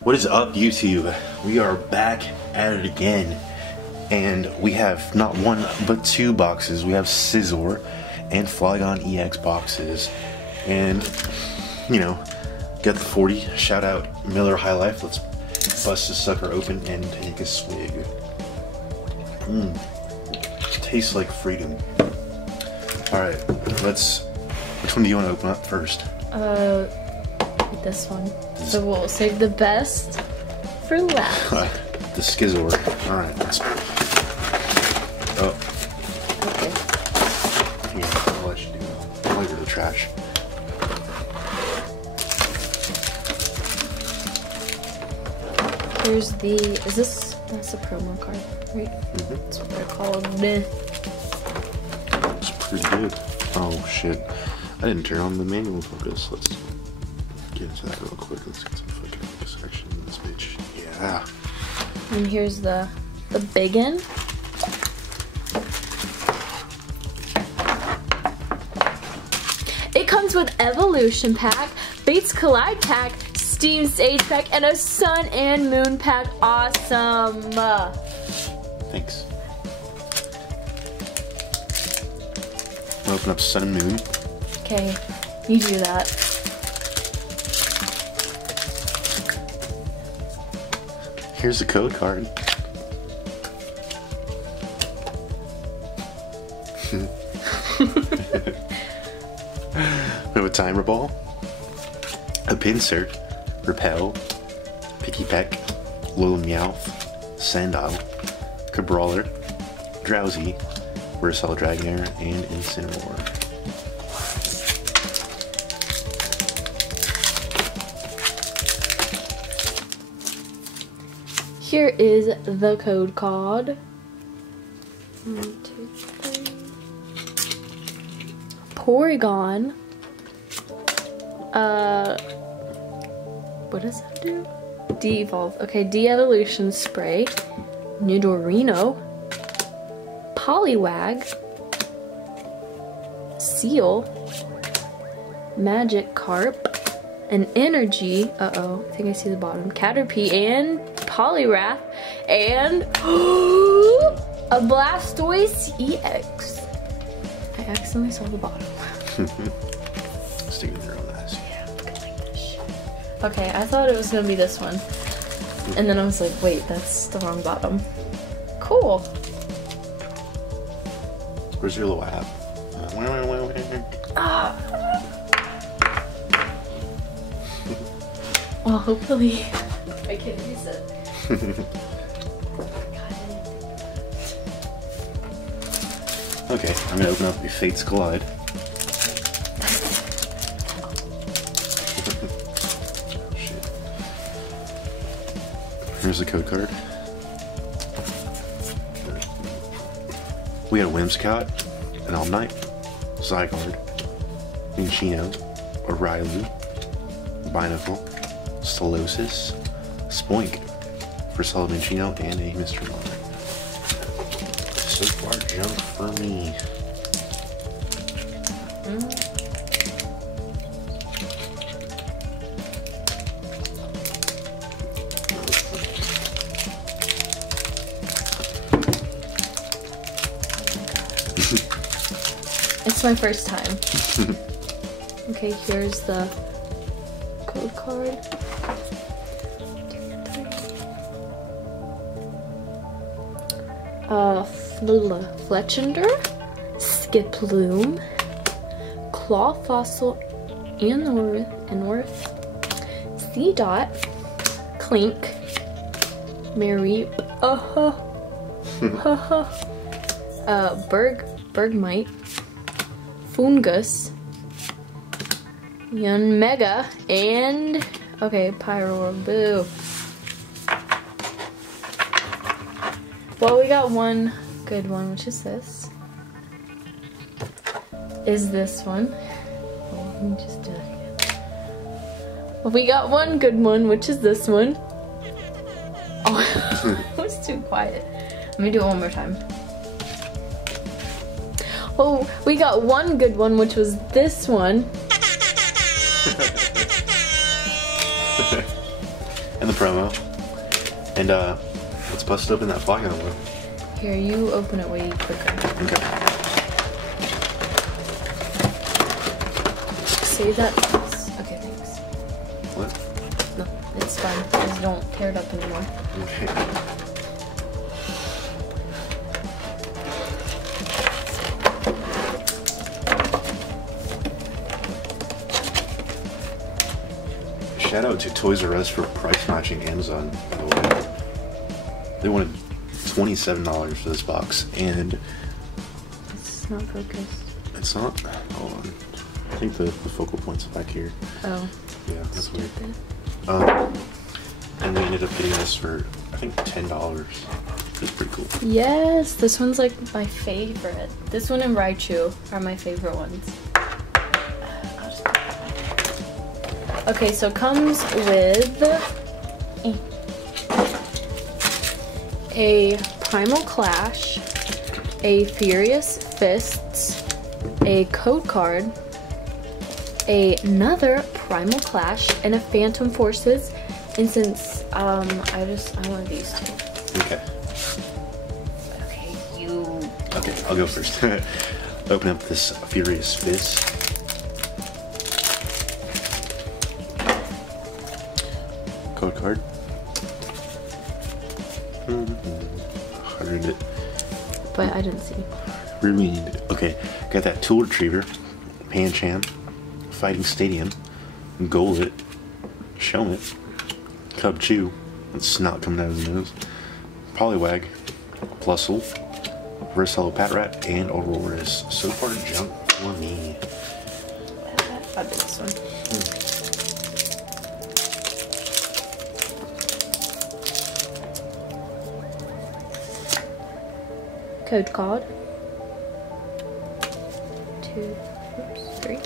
What is up, YouTube? We are back at it again, and we have not one but two boxes. We have Scizor and Flygon EX boxes, and you know, get the 40. Shout out Miller High Life. Let's bust this sucker open and take a swig. Tastes like freedom. All right, let's. Which one do you want to open up first? This one. So we'll save the best for last. The Scizor. Alright, let's... Oh. Okay. Yeah, I'll let you do it. I'll leave it to the trash. Here's the... That's a promo card, right? Mm-hmm. That's what they're called. It's pretty good. Oh, shit. I didn't turn on the manual focus. Let's get into that real quick. Let's get some fucking focus action in this bitch. Yeah. And here's the biggin. It comes with Evolution Pack, Fates Collide Pack, Steam Stage Pack, and a Sun and Moon Pack. Awesome. Thanks. I'll open up Sun and Moon. Okay, you do that. Here's the code card. We have a timer ball, a pinsert, repel, picky peck, loyal meowth, sandile, cabrawler, drowsy, versatile dragonair, and incineroar. Here is the code card. 1, 2, 3. Porygon. What does that do? De-evolve. Okay, de-evolution spray. Nidorino. Poliwag. Seal. Magikarp. An energy. Uh-oh. I think I see the bottom. Caterpie and Poliwrath, and a Blastoise EX. I accidentally saw the bottom. Stick with their own ass. Yeah, look at like this shit. Okay, I thought it was gonna be this one, and then I was like, wait, that's the wrong bottom. Cool. Where's your little app? Well, hopefully I can use it. Okay, I'm gonna open up the Fates Collide. Shit. Here's the code card. We got a Whimsicott, an Omnite, Zygarde, Minchino, a Railu, Binacle, Stalosis, Spoink, Versatile Minchino, and a Mr. Miller. So far, junk for me. It's my first time. Okay, here's the code card. Fletchender, Skiploom, Claw Fossil, Anorith, Seedot, Clink, Mareep, Bergmite, Fungus, Yanmega, and okay, Pyro, boo. Well, we got one good one, which is this. Is this one. Oh, let me just do it again. Well, we got one good one, which is this one. Oh, it was too quiet. Let me do it one more time. Oh, we got one good one, which was this one. and the promo. And let's bust open that Flygon one. Here, you open it way quicker. Okay. Save that. Okay, thanks. What? No, it's fine. Just don't tear it up anymore. Okay. Shout out to Toys R Us for price matching Amazon, by the way. They wanted $27 for this box, and It's not focused. it's not. Hold on. I think the focal point's back here. Oh. Yeah, that's weird. Stupid. And we ended up getting this for, I think, $10. It's pretty cool. Yes, this one's like my favorite. This one and Raichu are my favorite ones. Okay, so it comes with a Primal Clash, a Furious Fists, a code card, another Primal Clash, and a Phantom Forces. And since I want these two. Okay. Okay, you. Okay, I'll go first. Open up this Furious Fist. Code card. 100 it. But I didn't see. Ruined. Okay, got that Tool Retriever, Pancham, Fighting Stadium, Golett, Shelmet, Cub Chew, and snot coming out of his nose, Poliwag, Plusle, Versatile Patrat, and Auroras. So far, junk for me. I did this one. Code card. 2, oops, 3.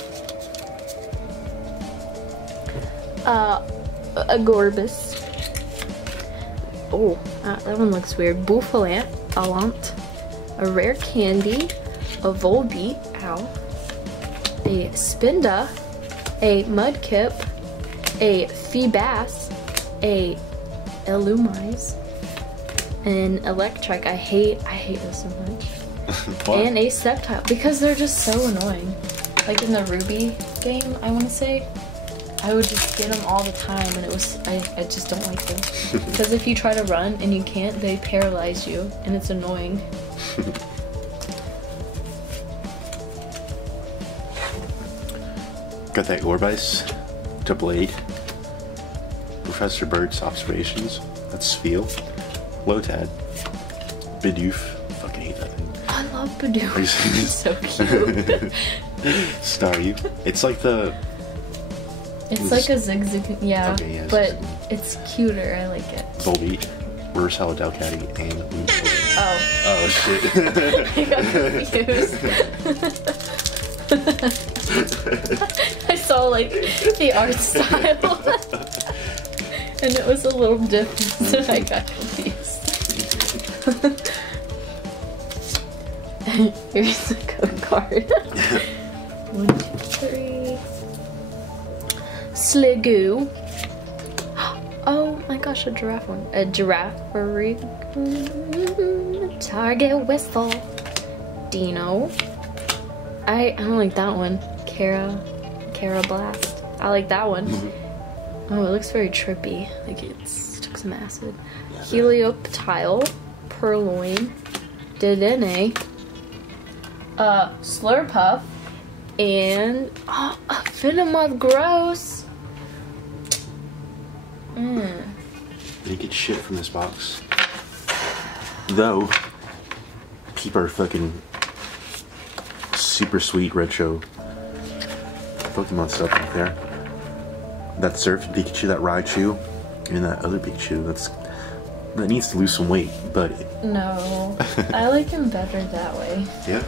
A Gorbis. Oh, that one looks weird. Bouffalant, Alant, a Rare Candy, a Volbeat, ow, a Spinda, a Mudkip, a Feebas, a Illumise, an Electrike. I hate this so much. And a Sceptile, because they're just so annoying. Like in the Ruby game, I want to say, I would just get them all the time, and I just don't like them. Because if you try to run and you can't, they paralyze you, and it's annoying. Got that Gorbis, to Blade, Professor Bird's Observations, that's Spheal, Lotad, Bidoof, fucking hate that thing. I love Bidoof. It's so cute. Staryu. It's like the... It's like a zigzag, yeah, Okay, yeah, but zigzag. it's cuter, I like it. Volbeat, Versatile Delcatty, and Moonstone. Oh. Oh, shit. I got confused. I saw like the art style and it was a little different, so I got confused. Here's the code card. 1, 2, 3. Sliggoo. Oh my gosh, a giraffe one. A giraffe for Target Whistle. Dino. I don't like that one. Kara Blast. I like that one. Oh, it looks very trippy. Like it's took some acid. Helioptile. Purloin. Dedenne. Slurpuff. And a Venomoth Gross. Didn't get shit from this box. Though, keep our fucking super sweet retro Pokemon stuff up there. That Surf Pikachu, that Raichu, and that other Pikachu, that needs to lose some weight, but... No, I like him better that way. Yeah.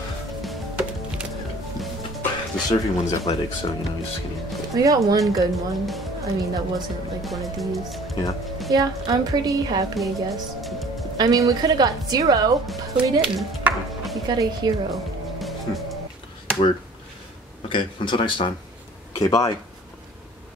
The surfing one's athletic, so, you know, he's skinny. We got one good one. I mean, that wasn't like one of these. Yeah. Yeah, I'm pretty happy, I guess. I mean, we could have got 0, but we didn't. We got a hero. Word. Okay, until next time. Okay, bye.